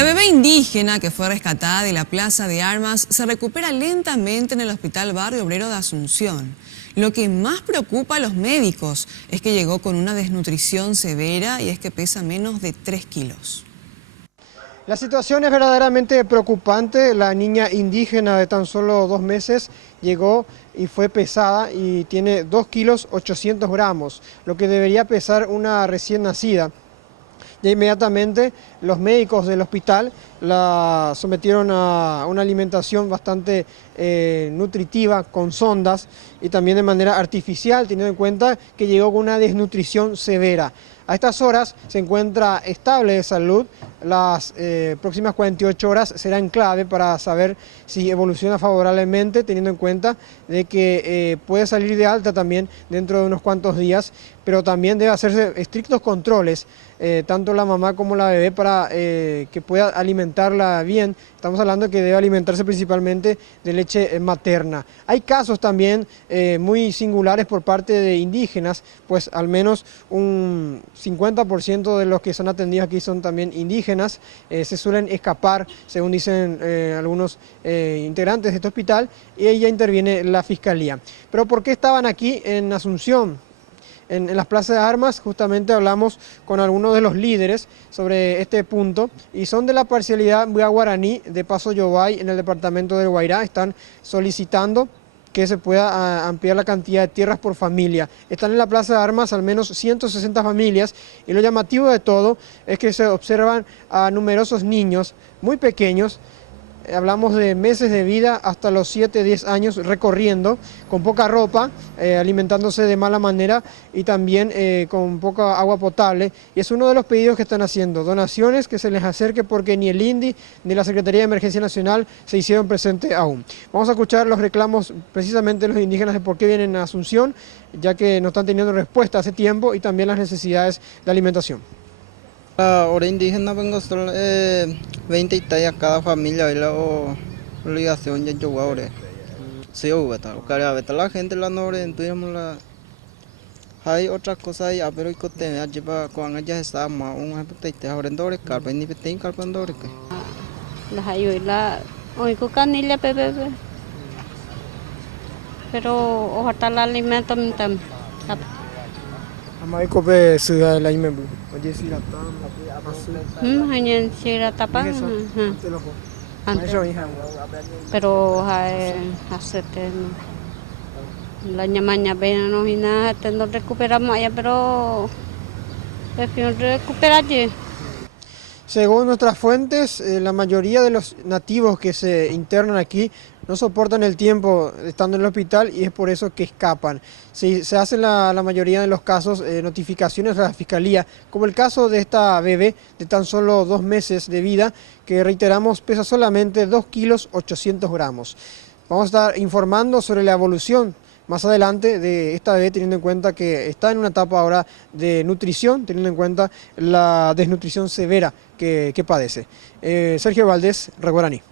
La bebé indígena que fue rescatada de la Plaza de Armas se recupera lentamente en el Hospital Barrio Obrero de Asunción. Lo que más preocupa a los médicos es que llegó con una desnutrición severa y es que pesa menos de 3 kilos. La situación es verdaderamente preocupante. La niña indígena de tan solo 2 meses llegó y fue pesada y tiene 2 kilos 800 gramos, lo que debería pesar una recién nacida. Ya inmediatamente los médicos del hospital la sometieron a una alimentación bastante nutritiva con sondas y también de manera artificial, teniendo en cuenta que llegó con una desnutrición severa. A estas horas se encuentra estable de salud. Las próximas 48 horas serán clave para saber si evoluciona favorablemente, teniendo en cuenta de que puede salir de alta también dentro de unos cuantos días, pero también debe hacerse estrictos controles, tanto la mamá como la bebé, para que pueda alimentarla bien. Estamos hablando de que debe alimentarse principalmente de leche materna. Hay casos también muy singulares por parte de indígenas, pues al menos un 50% de los que son atendidos aquí son también indígenas. Se suelen escapar, según dicen algunos integrantes de este hospital, y ahí ya interviene la fiscalía. Pero ¿por qué estaban aquí en Asunción? En las plazas de armas justamente hablamos con algunos de los líderes sobre este punto y son de la parcialidad guaraní de Paso Yobay en el departamento del Guairá. Están solicitando que se pueda ampliar la cantidad de tierras por familia. Están en la plaza de armas al menos 160 familias y lo llamativo de todo es que se observan a numerosos niños muy pequeños. Hablamos de meses de vida hasta los 7, 10 años recorriendo, con poca ropa, alimentándose de mala manera y también con poca agua potable. Y es uno de los pedidos que están haciendo, donaciones que se les acerque porque ni el INDI ni la Secretaría de Emergencia Nacional se hicieron presente aún. Vamos a escuchar los reclamos precisamente de los indígenas de por qué vienen a Asunción, ya que no están teniendo respuesta hace tiempo y también las necesidades de alimentación. Ahora indígena vengo solo 20 hectáreas cada familia y la obligación ya yo ahora. Sí, la gente la no entendemos la hay otras cosas ahí, pero hay que tener lleva cuando ya está más un apetite ahora ndore carpa ni petin carpa ndore que. La hay la hoy con canilla pepe. Pero ojalá la alimento tam. Amai kope sudah lain membu. Oje sirata, Hanya sira tapa. Pero hacete la ñamaña pena no hina tendo recuperamos allá, pero prefiero recuperar allí. Según nuestras fuentes, la mayoría de los nativos que se internan aquí no soportan el tiempo estando en el hospital y es por eso que escapan. Se hacen la mayoría de los casos notificaciones a la Fiscalía, como el caso de esta bebé de tan solo 2 meses de vida, que reiteramos pesa solamente 2 kilos 800 gramos. Vamos a estar informando sobre la evolución más adelante de esta bebé, teniendo en cuenta que está en una etapa ahora de nutrición, teniendo en cuenta la desnutrición severa que padece. Sergio Valdés, Reguaraní.